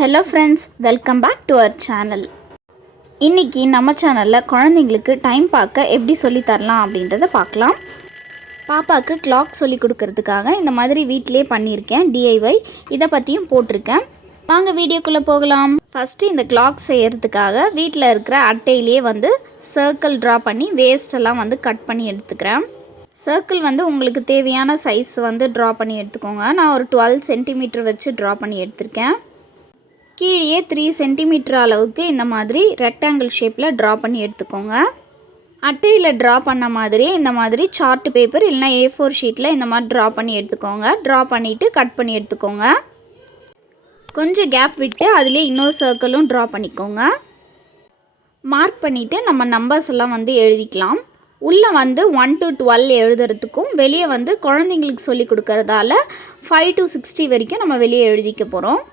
Hello friends, welcome back to our channel. இன்றைக்கி நம்ம சேனலில் குழந்தைங்களுக்கு டைம் பார்க்க எப்படி சொல்லித்தரலாம் அப்படின்றத பார்க்கலாம். பாப்பாவுக்கு கிளாக் சொல்லி கொடுக்கறதுக்காக இந்த மாதிரி வீட்டிலே பண்ணியிருக்கேன் டிஐஒய். இதை பற்றியும் போட்டிருக்கேன். வாங்க வீடியோக்குள்ளே போகலாம். ஃபஸ்ட்டு இந்த கிளாக் செய்கிறதுக்காக வீட்டில் இருக்கிற அட்டையிலேயே சர்க்கிள் ட்ரா பண்ணி வேஸ்ட்டெல்லாம் கட் பண்ணி எடுத்துக்கிறேன். சர்க்கிள் உங்களுக்கு தேவையான சைஸ் ட்ரா பண்ணி எடுத்துக்கோங்க. நான் ஒரு 12 சென்டிமீட்டர் வச்சு ட்ரா பண்ணி எடுத்திருக்கேன். கீழே 3 சென்டிமீட்டர் அளவுக்கு இந்த மாதிரி ரெக்டாங்கிள் ஷேப்பில் ட்ரா பண்ணி எடுத்துக்கோங்க. அட்டையில் ட்ரா பண்ண மாதிரி இந்த மாதிரி சார்ட் பேப்பர் இல்லைனா A4 ஷீட்டில் இந்த மாதிரி ட்ரா பண்ணி எடுத்துக்கோங்க. ட்ரா பண்ணிவிட்டு கட் பண்ணி எடுத்துக்கோங்க. கொஞ்சம் கேப் விட்டு அதிலே இன்னொரு சர்க்கிளும் ட்ரா பண்ணிக்கோங்க. மார்க் பண்ணிவிட்டு நம்ம நம்பர்ஸ் எல்லாம் எழுதிக்கலாம். உள்ளே 1 to 12 எழுதுறதுக்கும் வெளியே குழந்தைங்களுக்கு சொல்லி கொடுக்கறதால 5 to 60 வரைக்கும் நம்ம வெளியே எழுதிக்க போகிறோம்.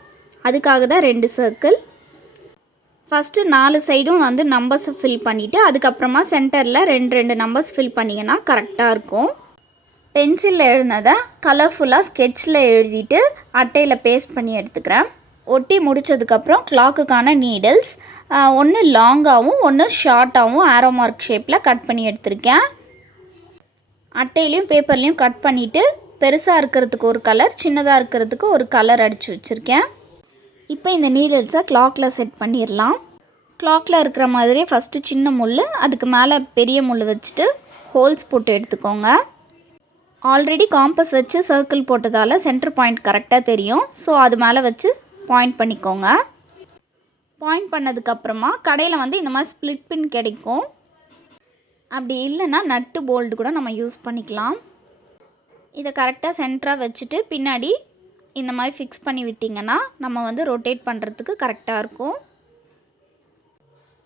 அதுக்காக தான் 2 சர்க்கிள். ஃபஸ்ட்டு 4 சைடும் நம்பர்ஸை ஃபில் பண்ணிவிட்டு அதுக்கப்புறமா சென்டரில் 2 நம்பர்ஸ் ஃபில் பண்ணிங்கன்னா கரெக்டாக இருக்கும். பென்சிலில் எழுதினதை கலர்ஃபுல்லாக ஸ்கெட்சில் எழுதிட்டு அட்டையில் பேஸ்ட் பண்ணி எடுத்துக்கிறேன். ஒட்டி முடித்ததுக்கப்புறம் கிளாக்குக்கான நீடில்ஸ் ஒன்று லாங்காகவும் ஒன்று ஷார்ட்டாகவும் ஆரோ மார்க் ஷேப்பில் கட் பண்ணி எடுத்திருக்கேன். அட்டையிலையும் பேப்பர்லேயும் கட் பண்ணிவிட்டு பெருசாக இருக்கிறதுக்கு ஒரு கலர், சின்னதாக இருக்கிறதுக்கு ஒரு கலர் அடித்து வச்சுருக்கேன். இப்போ இந்த நீடில்ஸை கிளாக்கில் செட் பண்ணிடலாம். கிளாக்கில் இருக்கிற மாதிரி ஃபஸ்ட்டு சின்ன முள், அதுக்கு மேலே பெரிய முள் வச்சுட்டு ஹோல்ஸ் போட்டு எடுத்துக்கோங்க. ஆல்ரெடி காம்பஸ் வச்சு சர்க்கிள் போட்டதால் சென்டர் பாயிண்ட் கரெக்டாக தெரியும். ஸோ அது மேலே வச்சு பாயிண்ட் பண்ணிக்கோங்க. பாயிண்ட் பண்ணதுக்கப்புறமா கடையில் இந்த மாதிரி ஸ்ப்ளிட் பின் கிடைக்கும். அப்படி இல்லைன்னா நட்டு போல்டு கூட நம்ம யூஸ் பண்ணிக்கலாம். இதை கரெக்டாக சென்டராக வச்சுட்டு பின்னாடி இந்த மாதிரி ஃபிக்ஸ் பண்ணி விட்டிங்கன்னா நம்ம ரொட்டேட் பண்ணுறதுக்கு கரெக்டாக இருக்கும்.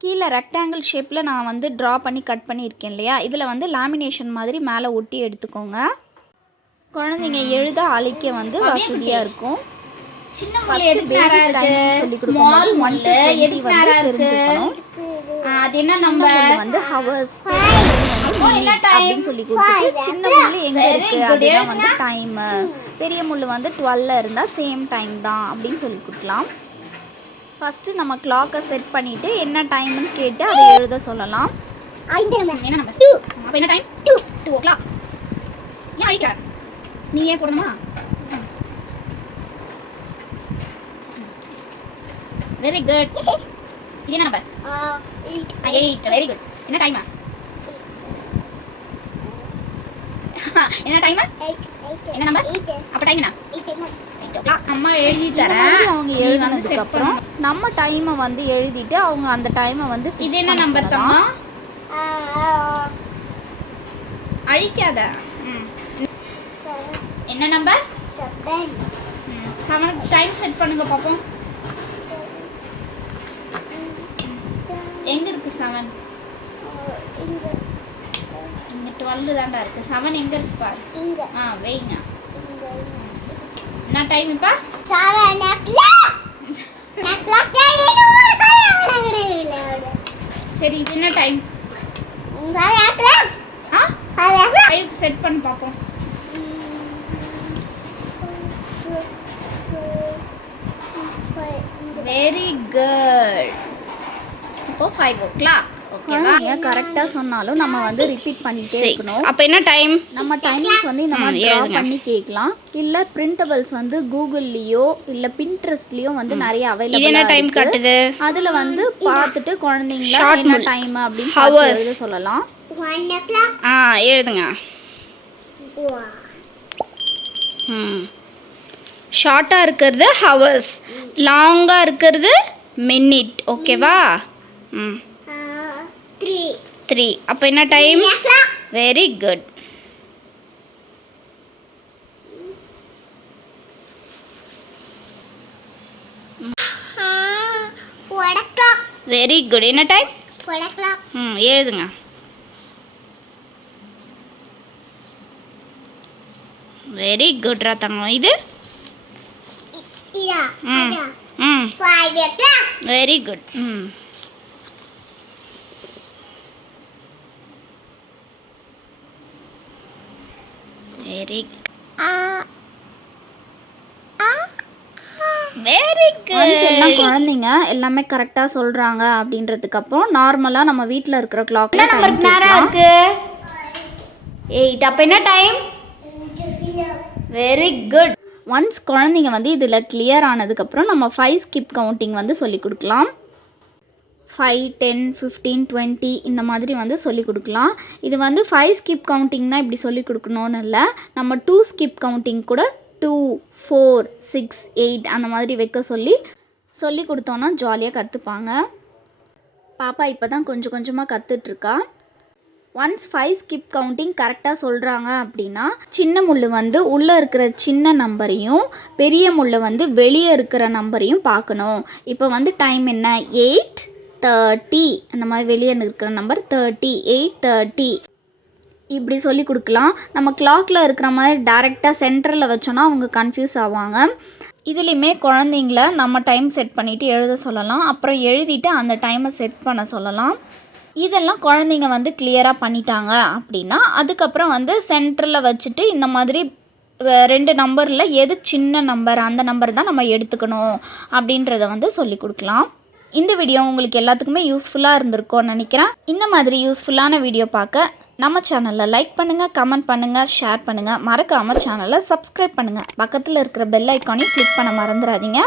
கீழே ரெக்டாங்கிள் ஷேப்பில் நான் ட்ரா பண்ணி கட் பண்ணியிருக்கேன் இல்லையா, இதில் லேமினேஷன் மாதிரி மேலே ஒட்டி எடுத்துக்கோங்க. குழந்தைங்க எழுத அழிக்க வசதியாக இருக்கும். சின்ன முள் எதுக்கு நேரா இருக்கு, ஸ்மால் முள் எதுக்கு நேரா இருக்கு, அது என்ன நம்பர் ஹவர்ஸ் என்ன டைம் சொல்லி கொடுத்து சின்ன முள் எங்க இருக்கு அதுதான் டைம். பெரிய முள் 12 இருந்தால் சேம் டைம் தான் அப்படின்னு சொல்லி கொடுக்கலாம். ஃபஸ்ட்டு நம்ம கிளாக்கை செட் பண்ணிவிட்டு என்ன டைம்னு கேட்டு அதை எழுத சொல்லலாம். என்ன நம்பர் 2. அப்போ என்ன டைம் 2 o'clock. ஏன் அழிக்கிற, நீ ஏன் போடணுமா? Very good. இது என்ன நம்பர் 8. Very good. என்ன டைம் என்ன டைம் என்ன நம்பர்? அப்போ டைம் என்ன? 8 அம்மா எழுதி தரேன். அவங்க எழுதினதுக்கு அப்புறம் நம்ம டைமை எழுதிட்டு அவங்க அந்த டைமை இது என்ன நம்பர் தம்மா? அழிக்காத. என்ன நம்பர்? 7 டைம் செட் பண்ணுங்க பாப்போம். எங்க இருக்கு 7? இங்க 12 தான்டா இருக்கு. 7 எங்க இருக்கு பாரு. இங்க. வெயிங்க. என்ன டைம் இப்ப? 7 o'clock. சரி, இது என்ன டைம்? 5 செட் பண்ணி பாப்போம். Very good. இப்போ 5 o'clock. ஓகேவா? நீங்க கரெக்ட்டா சொன்னாலும் நம்ம ரிப்பீட் பண்ணிட்டே இருக்கணும். அப்ப என்ன டைம்? நம்ம டைமிங்ஸ் இந்த மாதிரி டிரா பண்ணி கேட்கலாம். இல்ல பிரிண்டபிள்ஸ் கூகுள்லயோ இல்ல பின்ட்ரெஸ்ட்லயோ நிறைய அவைலபிளா இருக்கு. என்ன டைம் காட்டுது? அதுல பார்த்துட்டு குழந்தைங்கள என்ன டைம் அப்படினு எழுத சொல்லலாம். 1 o'clock. எழுதுங்க. ஷார்ட்டா இருக்கிறது ஹவர்ஸ், லாங்கா இருக்கிறது மினிட். ஓகேவா? 3. அப்போ என்ன time? Very good. Very good. என்ன டைம்? எழுதுங்க. வெரி குட் ராத்தங்க. இது very good. Very very good. எல்லாம் குழந்தைங்க எல்லாமே கரெக்டாக சொல்கிறாங்க அப்படின்றதுக்கு அப்புறம் நார்மலாக நம்ம வீட்டில் இருக்கிற கிளாக்ல நம்பருக்கு நேரம் இருக்கு 8. அப்போ என்ன டைம்? Very good. ஒன்ஸ் குழந்தைங்க வந்து இதில் கிளியர் ஆனதுக்கப்புறம் நம்ம 5 ஸ்கிப் கவுண்டிங் வந்து சொல்லி கொடுக்கலாம். 5, 10, 15, 20 இந்த மாதிரி வந்து சொல்லி கொடுக்கலாம். இது வந்து 5 ஸ்கிப் கவுண்டிங் தான் இப்படி சொல்லி கொடுக்கணும்னு இல்லை, நம்ம 2 ஸ்கிப் கவுண்டிங் கூட 2, 4, 6, 8 அந்த மாதிரி வைக்க சொல்லி கொடுத்தோன்னா ஜாலியாக கற்றுப்பாங்க. பாப்பா இப்போ தான் கொஞ்சம் கொஞ்சமாக கற்றுட்ருக்கா. ஒன்ஸ் 5 ஸ்கிப் கவுண்டிங் கரெக்டாக சொல்கிறாங்க அப்படின்னா சின்ன முள் வந்து உள்ளே இருக்கிற சின்ன நம்பரையும் பெரிய முள் வந்து வெளியே இருக்கிற நம்பரையும் பார்க்கணும். இப்போ வந்து டைம் என்ன? 8:30. அந்த மாதிரி வெளியே இருக்கிற நம்பர் 30, 8:30 இப்படி சொல்லி கொடுக்கலாம். நம்ம கிளாக்கில் இருக்கிற மாதிரி டைரெக்டாக சென்டரில் வச்சோன்னா அவங்க கன்ஃபியூஸ் ஆவாங்க. இதுலேயுமே குழந்தைங்கள நம்ம டைம் செட் பண்ணிவிட்டு எழுத சொல்லலாம், அப்புறம் எழுதிட்டு அந்த டைமை செட் பண்ண சொல்லலாம். இதெல்லாம் குழந்தைங்க வந்து கிளியராக பண்ணிட்டாங்க அப்படின்னா அதுக்கப்புறம் வந்து சென்டரில் வச்சுட்டு இந்த மாதிரி 2 நம்பரில் எது சின்ன நம்பர் அந்த நம்பர் தான் நம்ம எடுத்துக்கணும் அப்படின்றத வந்து சொல்லி கொடுக்கலாம். இந்த வீடியோ உங்களுக்கு எல்லாத்துக்குமே யூஸ்ஃபுல்லாக இருந்திருக்கும்னு நினைக்கிறேன். இந்த மாதிரி யூஸ்ஃபுல்லான வீடியோ பார்க்க நம்ம சேனலில் லைக் பண்ணுங்கள், கமெண்ட் பண்ணுங்கள், ஷேர் பண்ணுங்கள். மறக்காமல் சேனலை சப்ஸ்கிரைப் பண்ணுங்கள். பக்கத்தில் இருக்கிற பெல் ஐக்கானையும் கிளிக் பண்ண மறந்துடாதீங்க.